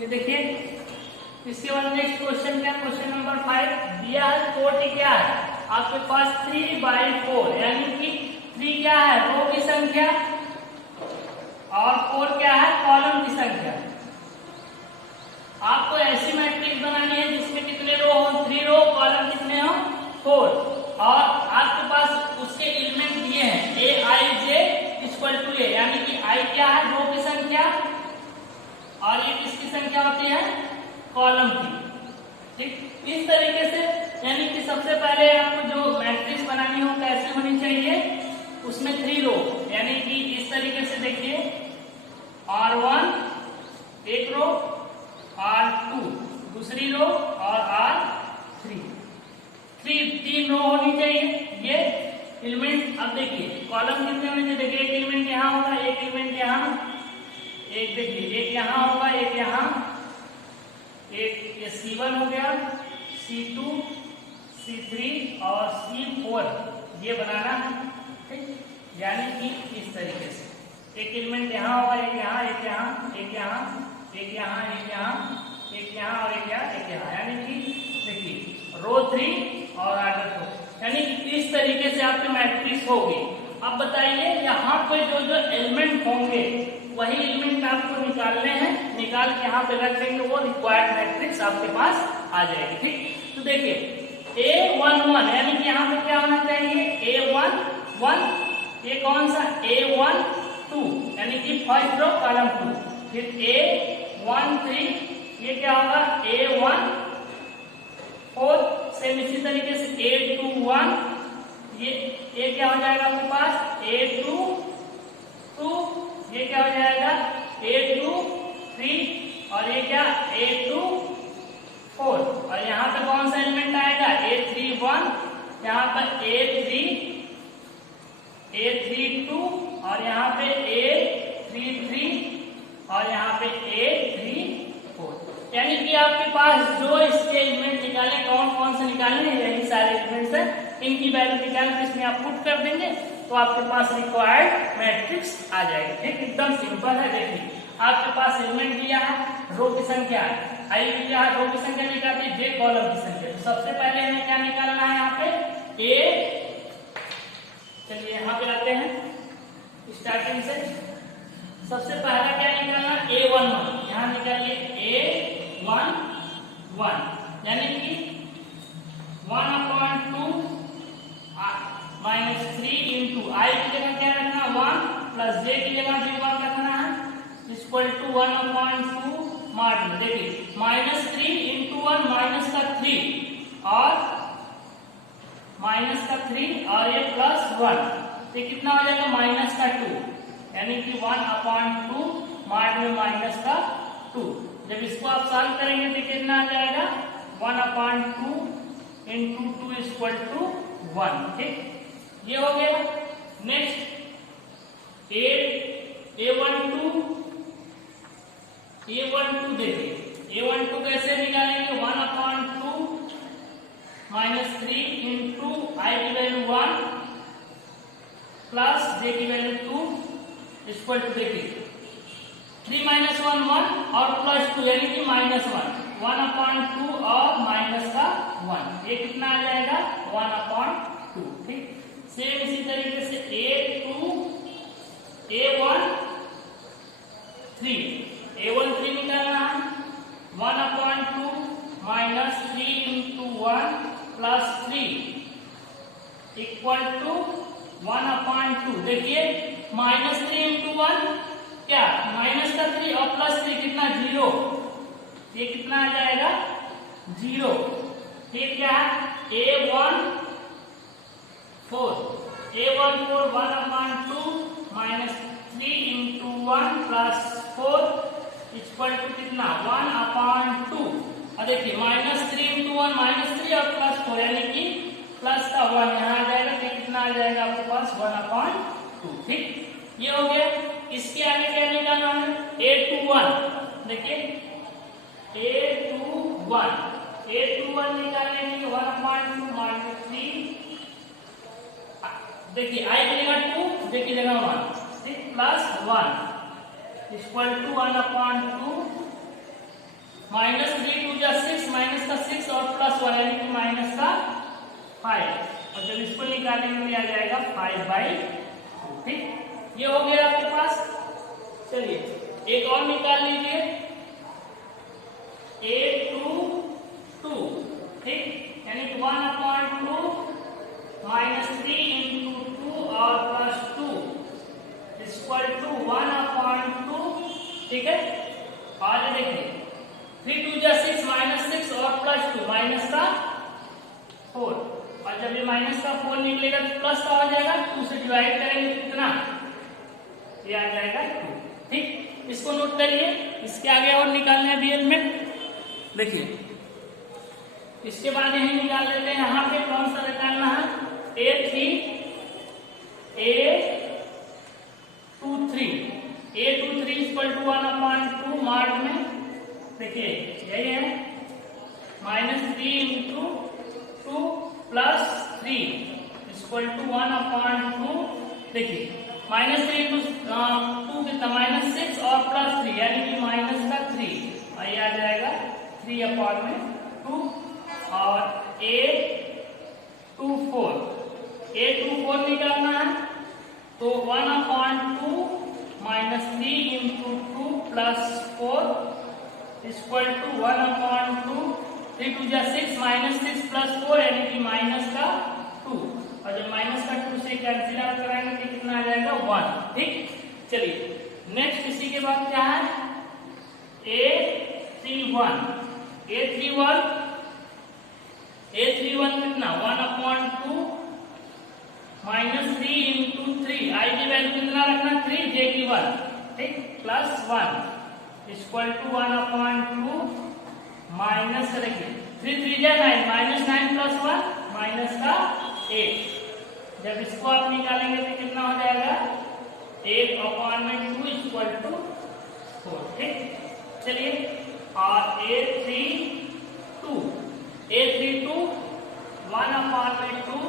ये देखिए इसके बाद नेक्स्ट क्वेश्चन क्या, क्वेश्चन नंबर 5 दिया है 40 क्या है आपके पास 3/4 यानी कि 3 क्या है रो की संख्या और 4 क्या है कॉलम की संख्या। आपको ऐसी मैट्रिक्स बनानी है जिसमें कितने रो हो 3 रो, कॉलम कितने हो 4 और आपके पास उसके एलिमेंट दिए हैं ए आई जे इक्वल टू ए यानी कि आई क्या है रो की संख्या और ये किसकी संख्या होती है कॉलम की। ठीक इस तरीके से यानी कि सबसे पहले आपको जो मैट्रिक्स बनानी हो कैसे होनी चाहिए उसमें 3 रो यानी कि इस तरीके से देखिए R1 एक रो R2 दूसरी रो और R3 3 रो होनी चाहिए ये एलिमेंट। अब देखिए कॉलम कितने होने चाहिए देखिए एक एलिमेंट यहाँ होगा एक एलिमेंट यहाँ एक देखिए एक यहाँ होगा एक यहाँ एक ये C1 हो गया C2 C3 और C4 ये बनाना है। ठीक यानी कि इस तरीके से एक एलिमेंट यहाँ होगा एक यहाँ एक यहाँ एक यहाँ एक यहाँ एक यहाँ एक यहाँ और एक यहाँ यानी कि देखिए रो 3 और आर्डर 4 यानी कि इस तरीके से आपकी मैट्रिक्स होगी। अब बताइए यहाँ पे जो एलिमेंट होंगे वही एलिमेंट आपको निकालने हैं, निकाल के यहाँ पे रख देंगे वो रिक्वायर्ड मैट्रिक्स आपके पास आ जाएगी। ठीक तो देखिए A11 यानी कि यहाँ पे क्या होना चाहिए A11 ये कौन सा A12 यानी कि फर्स्ट रो कॉलम 2 फिर A13 ये क्या होगा A14 सेम इसी तरीके से A21 ये क्या हो जाएगा आपके पास A22 ये क्या हो जाएगा A23 और ये क्या A24 और यहाँ पे कौन सा एलिमेंट आएगा A31 यहाँ पर A32 और यहाँ पे A33 और यहाँ पे A34 यानी कि आपके पास जो इसके एलिमेंट निकाले कौन से निकालने यही सारे एलिमेंट्स हैं इनकी वैल्यू निकाल के इसमें आप पुट कर देंगे तो आपके पास रिक्वायर्ड मैट्रिक्स आ जाएगी। ठीक एकदम सिंपल है। देखिए आपके पास एलिमेंट दिया है रो की संख्या आई दिया है रो की संख्या निकालते जे कॉलम की संख्या। तो सबसे पहले हमें क्या निकालना है यहाँ पे ए चलिए यहाँ पे आते हैं स्टार्टिंग से सबसे पहला क्या निकालना A11 यहाँ निकालिए A11 यानी कि 1/2 -3 इंटू आई की जगह क्या रखना 1 प्लस जे की जगह भी 1 रखना है इक्वल टू 1/2 मार्जिन। देखिए -3 इंटू 1 माइनस का 3 और ये प्लस 1 तो कितना हो जाएगा माइनस का 2 यानी कि 1/2 मार्जिन में माइनस का 2। जब इसको आप सॉल्व करेंगे तो कितना आ जाएगा 1/2 इंटू 2 इक्वल टू 1। ठीक ये हो गया। नेक्स्ट A12 देखिए A12 कैसे निकालेंगे 1/2 -3 इंटू आई की वैल्यू 1 प्लस जे की वैल्यू 2 इक्वल टू देखिए 3 - 1 1 और प्लस 2 यानी कि -1 1/2 और माइनस का 1 ये कितना आ जाएगा 1/2। ठीक सेम इसी तरीके से A13 निकालना है 1/2 -3 इंटू 1 प्लस 3 इक्वल टू 1/2। देखिए -3 इंटू 1 क्या माइनस का 3 और प्लस 3 कितना 0 ये कितना आ जाएगा 0। फिर क्या है A14 1/2 -3 into 1 plus 4 equal to कितना 1/2 और देखिए -3 इंटू 1 -3 और प्लस 4 यानी कि प्लस का 1 यहाँ आ जाएगा तो कितना आ जाएगा आपके पास 1/2। ठीक ये हो गया। इसके आगे क्या निकालना है A21 देखिए A21 निकालने के लिए 1/2 -3 देखिए आई की जगह 2 जे की जगह 1 प्लस 1 इक्वल टू 1/2 -3 2 जा 6, माइनस का 6 और प्लस 1 यानी कि माइनस का 5, और जब इसको निकालेंगे तो आ जाएगा 5/2। ठीक, ये हो गया आपके पास। चलिए एक और निकाल लीजिए, 8 to 2, ठीक, यानी कि 1/2 -3 into 2 और प्लस 2 इक्वल टू 1/2, ठीक है। आगे देखिए 3 2 जा 6, -6 और प्लस 2 माइनस का 4, और जब ये माइनस का 4 निकलेगा तो प्लस का हो जाएगा, 2 से डिवाइड करेंगे कितना, ये आ जाएगा 2। ठीक, इसको नोट करिए। इसके आगे और निकालने हैं रियल में, देखिए इसके बाद यही निकाल लेते हैं। यहाँ पे कौन सा निकालना है, A23 इक्वल टू 1/2 मार्क में, देखिए यही है -3 into 2 plus 3 इक्वल टू 1/2। देखिए -3 into 2 कितना, -6 और प्लस 3 यानी कि माइनस का 3, और ये आ जाएगा 3/2। और A24 निकालना है, तो 1/2 -3 into 2 plus 4 इक्वल टू 1/2, 3 2 जा 6, -6 प्लस 4 यानी कि माइनस का 2, और जब माइनस का 2 से कैंसिल आउट कराएंगे तो कितना आ जाएगा 1। ठीक, चलिए नेक्स्ट इसी के बाद क्या है, A31 कितना, 1/2 -3 into 3, आई की वैल्यू कितना रखना, 3, J की 1, ठीक, प्लस 1 इक्वल टू 1/2 माइनस, देखिए 3 3 जा 9, -9 प्लस 1 माइनस का 8। जब इसको आप निकालेंगे तो कितना हो जाएगा, 1/2 इक्वल टू 4। ठीक, चलिए और A32 1/2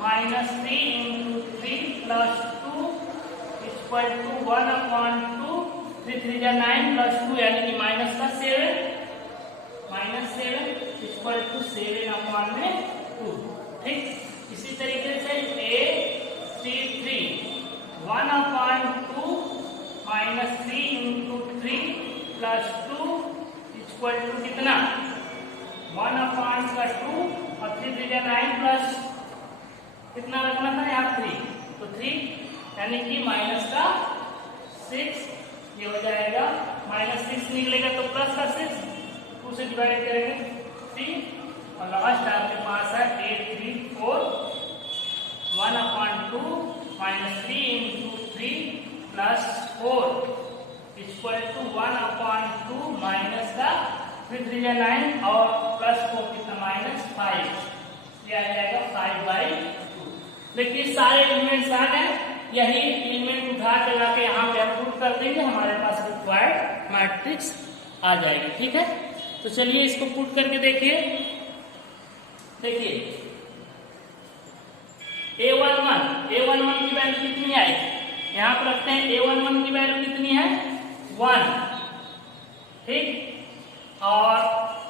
-3 into 3 plus 2 equal to 1/2, 3 3 जा 9 प्लस 2 यानी कि माइनस का 7 इक्वल टू 7/2। ठीक, इसी तरीके से A33 1/2 -3 into 3 plus 2 equal to कितना, 1/2 और 3 3 जा 9 प्लस कितना रखना था यहाँ 3, तो 3 यानी कि माइनस का 6, ये हो जाएगा -6 निकलेगा तो प्लस का 6, 2 से डिवाइड करेंगे 3, और लास्ट आपके पास है 834 1/2 -3 into 3 plus 4 equal to 1/2 minus का 3 3 जा 9 और प्लस 4 कितना, -5, ये आ जाएगा 5/2। देखिए सारे एलिमेंट्स आ गए, यही एलिमेंट उठा के लाके यहाँ पे पुट कर देंगे, हमारे पास रिक्वायर्ड मैट्रिक्स आ जाएगी। ठीक है, तो चलिए इसको पुट करके देखिए A11 की वैल्यू कितनी आई, यहाँ पर रखते हैं A11 की वैल्यू कितनी है, 1। ठीक, और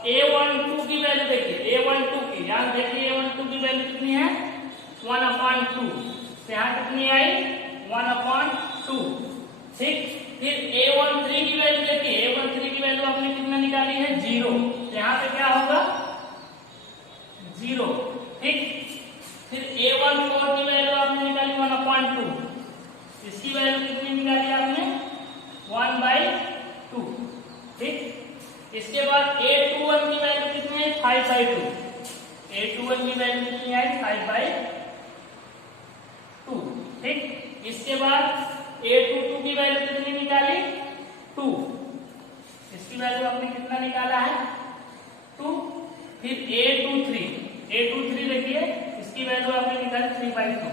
A12 की वैल्यू देखिए, A12 की यहाँ देखिए A12 की वैल्यू कितनी है, 1/2, यहाँ कितनी आई, 1/2। ठीक, फिर A13 की वैल्यू देखिए, A13 की वैल्यू आपने कितना निकाली है, 0, यहाँ पे क्या होगा, 0। ठीक, फिर A14 की वैल्यू आपने निकाली 1/2, इसकी वैल्यू कितनी निकाली आपने, 1/2। ठीक, इसके बाद A21 की वैल्यू कितनी है, 5/2, A21 की वैल्यू कितनी आई, 5/2। ठीक, इसके बाद A22 की वैल्यू कितनी निकाली, 2, इसकी वैल्यू आपने कितना निकाला है, 2। फिर A23 देखिए, इसकी वैल्यू आपने निकाली 3/2,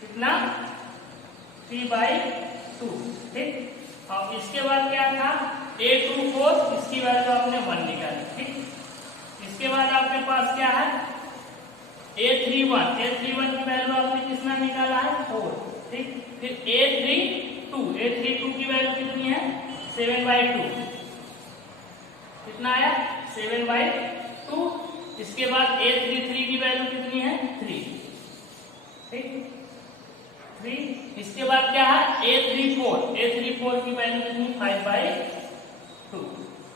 कितना, 3/2। ठीक, और इसके बाद क्या था, A24, इसकी वैल्यू आपने 1 निकाली। ठीक, इसके बाद आपके पास क्या है, A31 की वैल्यू आपने कितना निकाला है, 4। ठीक, फिर A32 की वैल्यू कितनी है, 7/2। कितना आया 7/2। इसके बाद A33 की वैल्यू कितनी है 3, ठीक 3। इसके बाद क्या है A34 की वैल्यू कितनी 5/2,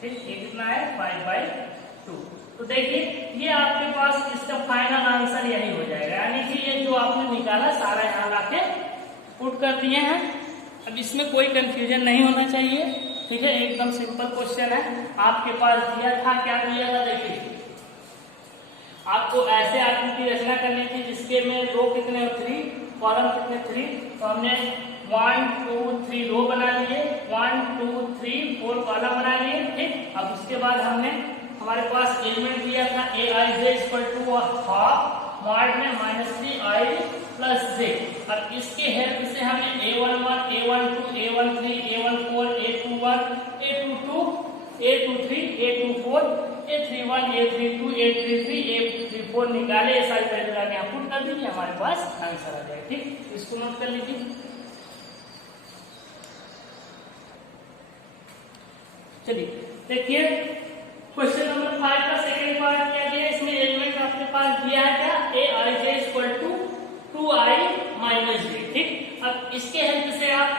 ठीक ये कितना है 5/2। तो देखिए ये आपके पास इसका फाइनल आंसर यही हो जाएगा, यानी कि ये जो आपने निकाला सारा यहाँ लाके पुट कर दिए हैं। अब इसमें कोई कंफ्यूजन नहीं होना चाहिए, ठीक है एकदम सिंपल क्वेश्चन है। आपके पास दिया था, क्या दिया था देखिए, आपको ऐसे आकृति रचना करनी थी जिसके में रो कितने 3, कॉलम कितने 3। तो हमने 1 2 3 रो बना लिए, 1 2 3 4 कॉलम बना लिए, ठीक। अब उसके बाद हमने हमारे पास एलिमेंट दिया था aij = हाफ मॉड में -3i + j। अब इसके हेल्प से हमें a11 a12 a13 a14 a21 a22 a23 a24 a31 a32 a33 a34 निकाले, ये सारी वैल्यू लाके यहाँ पुट कर दीजिए, हमारे पास आंसर आ जाएगा, ठीक। इसको नोट कर लीजिए। चलिए देखिए क्वेश्चन नंबर 5 का सेकंड पार्ट क्या दिया, इसमें एलिमेंट आपके पास दिया है क्या aij = 2i - j, ठीक। अब इसके हेल्प से आप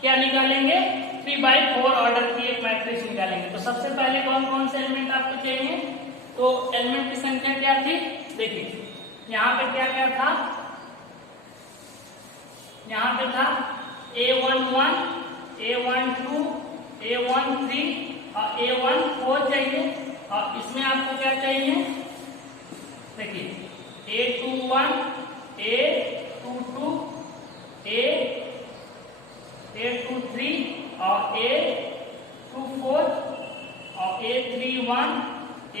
क्या निकालेंगे 3/4 ऑर्डर की एक मैट्रिक्स निकालेंगे। तो सबसे पहले कौन कौन से एलिमेंट आपको चाहिए, तो एलिमेंट की संख्या क्या थी देखिए, यहाँ पे क्या क्या था, यहाँ पे था a11 a12 a13 और a14 चाहिए। और इसमें आपको क्या चाहिए देखिए a21 a22 a23 और a24 और a31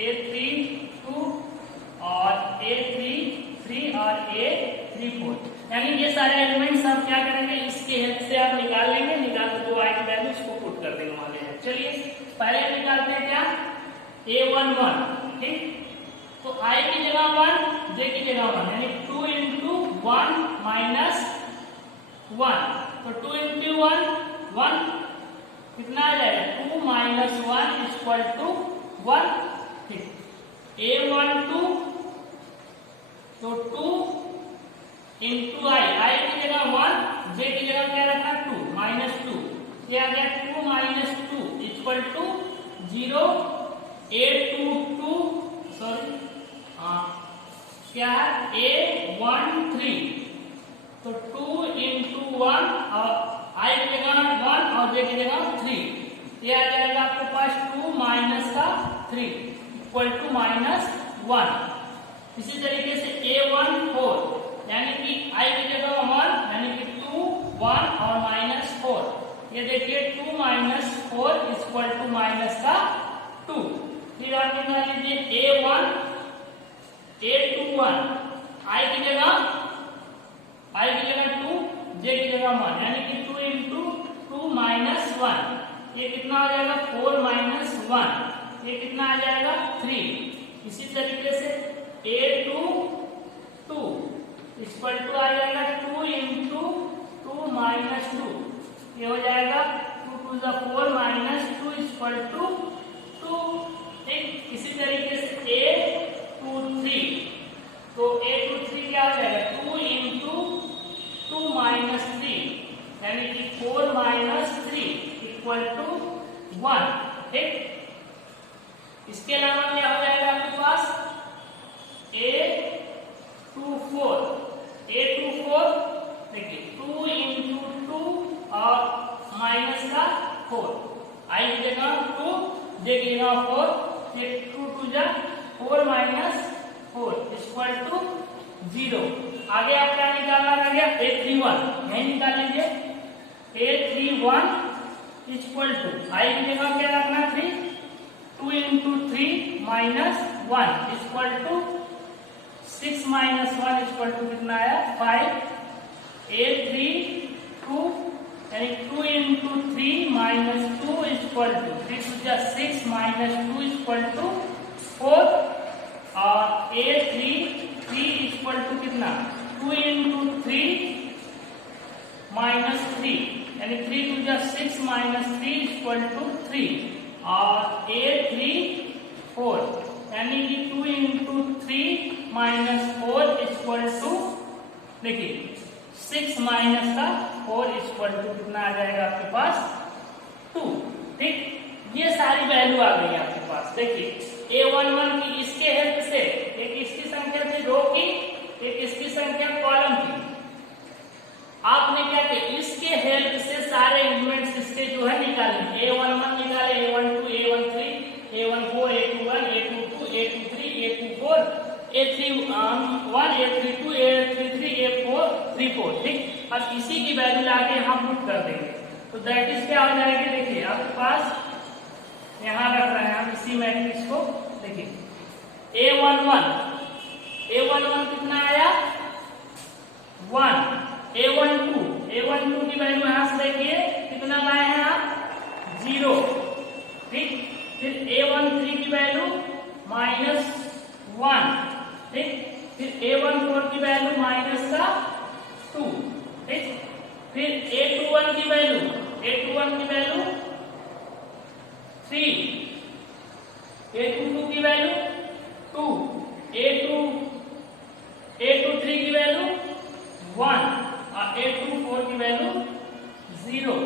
a32 और a33 और a34, यानी ये सारे एलिमेंट्स आप क्या करेंगे इसके हेल्प से आप निकाल लेंगे, निकाल के जो आई की वैल्यू उसको पुट कर देंगे मान लीजिए। चलिए पहले निकालते हैं क्या a11, ठीक। तो i की जगह 1 j की जगह 1, यानी 2 × 1 - 1। तो 2 × 1 1 कितना आ जाएगा 2 - 1 = 1, ठीक। a12 तो 2 × i की जगह 1 j की जगह क्या रखा 2 -2, ये आ गया 2 - 2 = 0 a22 सॉरी क्या है a13। तो 2 × 1 और i की जगह 1 और j की जगह 3, ये आ जाएगा आपके पास 2 - 3 = -1। इसी तरीके से a14 यानी कि i की जगह 1 यानी कि 2 1 और -4, ये देखिए 2 - 4 = -2। फिर आप निकाल लीजिए a21 i की जगह 2 j की जगह 1, यानी कि 2 × 2 - 1, ये कितना आ जाएगा 4 - 1, ये कितना आ जाएगा 3। इसी तरीके से a22 = आ जाएगा 2 × 2 - 2, ये हो जाएगा 2 × 4 - 2 = 2, ठीक। इसी तरीके से a23, तो a23 क्या हो जाएगा 2 × 2 - 3, यानी कि 4 - 3 = 1, ठीक। इसके अलावा क्या हो जाएगा आपके पास a24 देखिए 2 × 2 और -4, i की जगह 2 j की जगह 4, ये 2 2 जा 4 - 4 = 0। आगे आप क्या निकालना रह गया a31, यही निकाल लीजिए a31 = i की जगह क्या रखना 3, 2 × 3 - 1 = 6 - 1 = कितना आया 5। a32 यानी 2 × 3 - 2 = 3 2 जा 6 - 2 = 4। और a33 = कितना 2 × 3 - 3, यानी 3 2 जा 6 - 3 = 3। और A3 4, यानी कि 2 इंटू 3 माइनस 4 इक्वल टू, देखिए 6 माइनस का 4 इक्वल टू कितना आ जाएगा आपके पास 2। ठीक, ये सारी वैल्यू आ गई आपके पास। देखिए A11 की इसके हेल्प से, एक इसकी संख्या थी रो की, एक इसकी संख्या कॉलम की। आपने क्या किया, इसके हेल्प से सारे एलिमेंट्स इसके जो है निकाले। A11 निकाले, A12, A13, A14, A21, A22, A23, A24, A31, A32, A33, A34। ठीक, अब इसी की वैल्यू लाके हम पुट कर देंगे तो दैट इज क्या हो जाएगी। देखिए आपके पास यहां रख रहे हैं हम इसी मैट्रिक्स को। देखिए A11 कितना आया 1, A12 की वैल्यू यहां से देखिए कितना लाए हैं आप 0। ठीक, फिर A13 की वैल्यू -1। ठीक, फिर A14 की वैल्यू माइनस का 2। ठीक, फिर A21 की वैल्यू 3, A22 की वैल्यू 2, A23 की वैल्यू 1 और A24 की वैल्यू 0।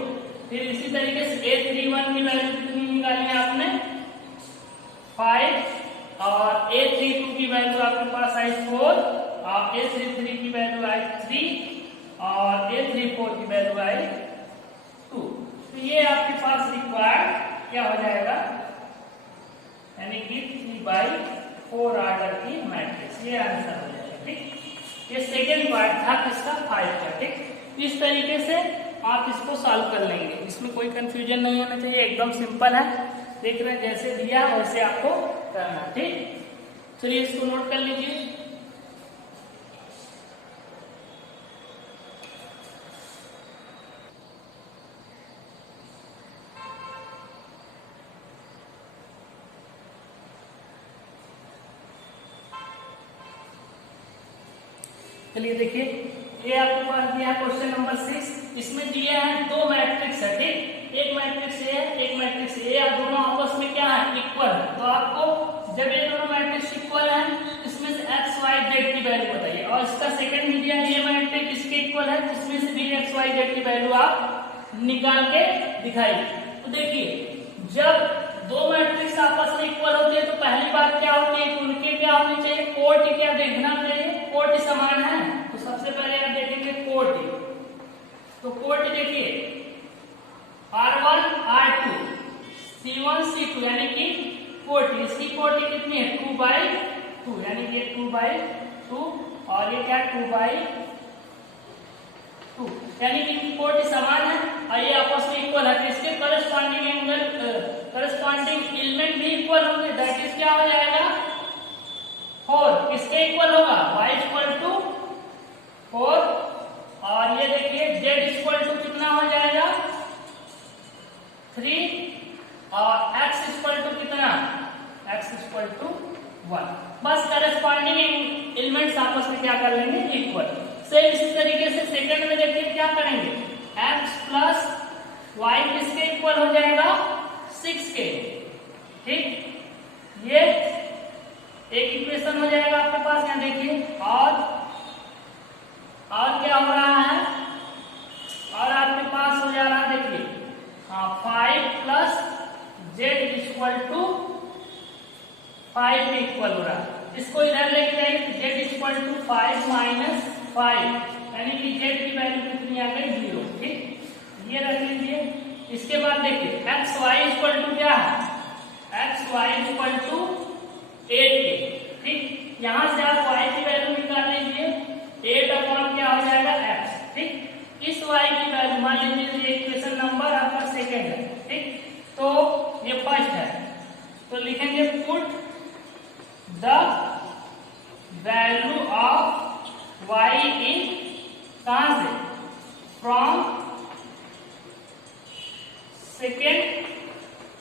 फिर इसी तरीके से A31 की वैल्यू कितनी निकाली है आपने 5 और A32 की वैल्यू आपके पास आई 4 और A33 की वैल्यू आई 3 और A34 की वैल्यू आई 2। तो ये आपके पास रिक्वायर्ड क्या हो जाएगा, यानी कि 3/4 ऑर्डर की मैट्रिक्स, ये आंसर हो जाएगा। ठीक, ये सेकेंड पार्ट था किसका 5 का। ठीक, इस तरीके से आप इसको सॉल्व कर लेंगे, इसमें कोई कंफ्यूजन नहीं होना चाहिए, एकदम सिंपल है। देख रहे हैं जैसे दिया वैसे आपको करना। ठीक, चलिए इसको नोट कर लीजिए। चलिए देखिए ये आपके पास दिया है क्वेश्चन नंबर 6। इसमें दिया है दो मैट्रिक्स है। ठीक, एक मैट्रिक्स ए है, एक मैट्रिक्स ए, और दोनों आपस में क्या है इक्वल है। तो आपको जब ये दोनों मैट्रिक्स इक्वल है इसमें से x y z की वैल्यू बताइए। और इसका सेकंड दिया है ये मैट्रिक्स इसके इक्वल है, इसमें से भी x y z की वैल्यू आप निकाल के दिखाइए। तो देखिए जब दो मैट्रिक्स आपस में इक्वल होते हैं तो पहली बात क्या होती है, उनके क्या होनी चाहिए कोटि, क्या देखना चाहिए कोटि समान है। तो सबसे पहले आप देखेंगे कोटि। तो कोटि देखिए R1 R2 C1 C2 यानी कि कोटि, इसकी कोटि कितनी है 2/2, यानी कि 2/2 और ये क्या 2/2, यानी कि कोटि समान है और ये आपस में इक्वल है। इसके करस्पॉन्डिंग एंगल करस्पॉन्डिंग एलिमेंट भी इक्वल होंगे, दैट इज क्या हो जाएगा 4। किसके इक्वल होगा y 4 और ये देखिए z कितना हो जाएगा 3 और x कितना x 1। बस करस्पॉन्डिंग एलिमेंट्स आपस में क्या कर लेंगे इक्वल। सेम इसी तरीके से सेकंड में देखिए क्या करेंगे x प्लस y किसके इक्वल हो जाएगा 6 के। ठीक, ये एक इक्वेशन हो जाएगा आपके पास। यहाँ देखिए और क्या हो रहा है, और आपके पास हो जा रहा है देखिए 5 प्लस z 5 में इक्वल हो रहा है। इसको इधर लेके जाइए z 5 माइनस 5, यानी कि z की वैल्यू कितनी आ गई 0। ठीक, ये रख लीजिए। इसके बाद देखिए x y क्या है x y 8 के। ठीक, यहां से आप y की वैल्यू निकाल लीजिए 8 अपॉन क्या हो जाएगा x। ठीक, इस y की वैल्यू मान लीजिए इक्वेशन नंबर आपका सेकेंड है। ठीक, तो ये फर्स्ट है, तो लिखेंगे put the value of y इन, कहां से फ्रॉम सेकेंड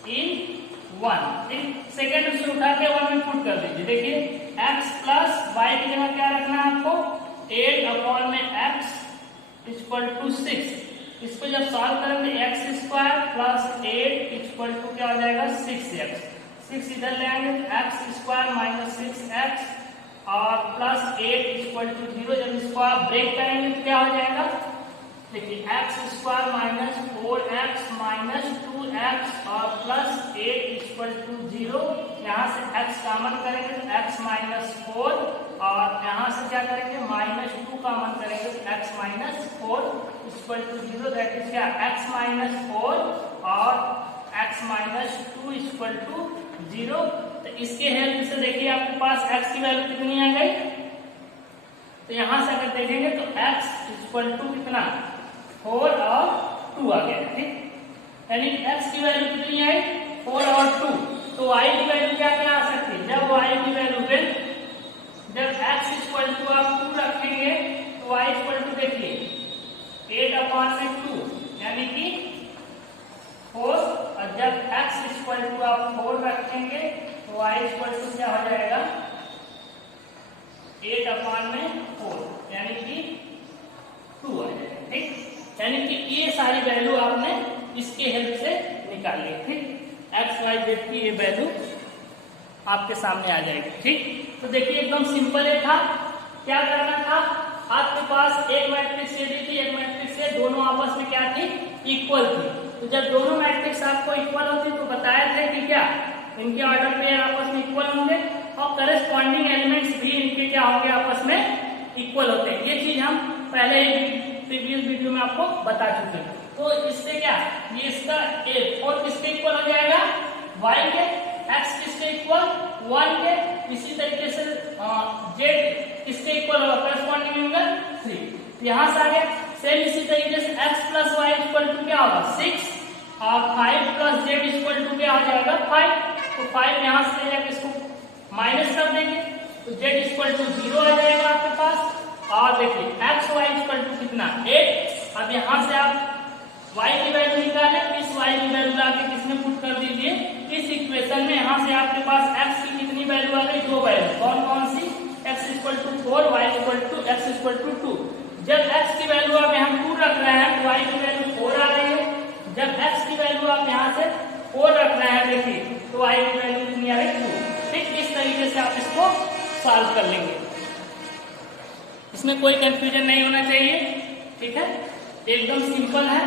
इन 1। ठीक, सेकेंड से उठा के 1 में पुट कर दीजिए। देखिए x प्लस y की जगह क्या रखना है आपको 8 अपॉन में x 6। इस पे जब सॉल्व करेंगे x square plus 8 equal to क्या हो जाएगा 6x। 6 इधर ले आएंगे एक्स स्क्वायर माइनस 6x और प्लस 8 इक्वल टू 0। जब इसको आप ब्रेक करेंगे तो क्या हो जाएगा, देखिए x square minus 4x minus 2x और प्लस 8 इक्वल टू 0। यहाँ से x कॉमन करेंगे तो x माइनस 4 और यहाँ से क्या करेंगे माइनस 2 कॉमन करेंगे तो x minus 4 equal to 0। That is क्या x माइनस 4 और x माइनस 2 इक्वल टू 0। तो इसके हेल्प से देखिए आपके पास x की वैल्यू कितनी आ गई, तो यहाँ से अगर देखेंगे तो x इक्वल टू कितना 4 और 2 आ गया। ठीक, यानी x की वैल्यू कितनी आई 4 और 2। तो y की वैल्यू क्या क्या आ सकती है, जब y की वैल्यू पे जब x इक्वल टू आप 2 रखेंगे तो y इक्वल टू देखिए 8/2 यानी कि 4 और जब x इक्वल टू आप 4 रखेंगे तो y इक्वल टू क्या हो जाएगा 8/4 यानी कि 2 आ जाएगा। ठीक, यानी कि ये सारी वैल्यू आपने इसके हेल्प से निकाल ली। ठीक, एक्स वाई जेड की ये वैल्यू आपके सामने आ जाएगी। ठीक, तो देखिए एकदम सिंपल है था। क्या करना था, आपके पास एक मैट्रिक्स ये थी, एक मैट्रिक्स ये, दोनों आपस में क्या थी इक्वल थी। तो जब दोनों मैट्रिक्स आपको इक्वल होती तो बताया थे कि क्या इनके ऑर्डर पेयर आपस में इक्वल होंगे और करस्पॉन्डिंग एलिमेंट्स भी इनके क्या होंगे आपस में इक्वल होते हैं। ये चीज हम पहले ही प्रीवियस वीडियो में आपको बता चुके हैं। तो इससे क्या ये इसका a और किसके इक्वल हो जाएगा y के, x किसके इक्वल 1 के, इसी तरीके से z किसके इक्वल होगा करस्पॉन्डिंग एंगल 3। यहाँ से आगे सेम इसी तरीके से x plus y equal to क्या होगा 6 और 5 प्लस z इक्वल टू क्या हो जाएगा 5। तो 5 यहाँ से ले जाकर इसको माइनस कर देंगे तो z इक्वल टू 0 आ जाएगा आपके पास। और देखिए x y इक्वल टू कितना 8। अब यहाँ से आप y की वैल्यू निकालें, इस y की वैल्यू लाके किसमें पुट कर दीजिए इस इक्वेशन में। यहाँ से आपके पास x की कितनी वैल्यू आ गई, 2 वैल्यू। कौन कौन सी, x equal to 4, y equal to x equal to 2। जब x की वैल्यू आप यहाँ 2 रख रहे हैं तो y की वैल्यू 4 आ रही है। जब x की वैल्यू आप यहाँ से 4 रख रहे हैं देखिए तो y की वैल्यू कितनी आ रही 2। ठीक, इस तरीके से आप इसको सॉल्व कर लेंगे, इसमें कोई कंफ्यूजन नहीं होना चाहिए। ठीक है, एकदम सिंपल है,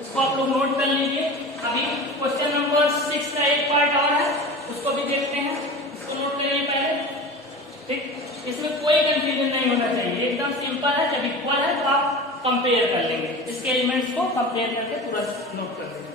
इसको आप लोग नोट कर लीजिए। अभी क्वेश्चन नंबर 6 का एक पार्ट और है, उसको भी देखते हैं, इसको नोट करिए पहले। ठीक, इसमें कोई कंफ्यूजन नहीं होना चाहिए, एकदम सिंपल है। जब इक्वल है तो आप कंपेयर कर लेंगे, इसके एलिमेंट्स को कंपेयर करके पूरा नोट कर लेंगे।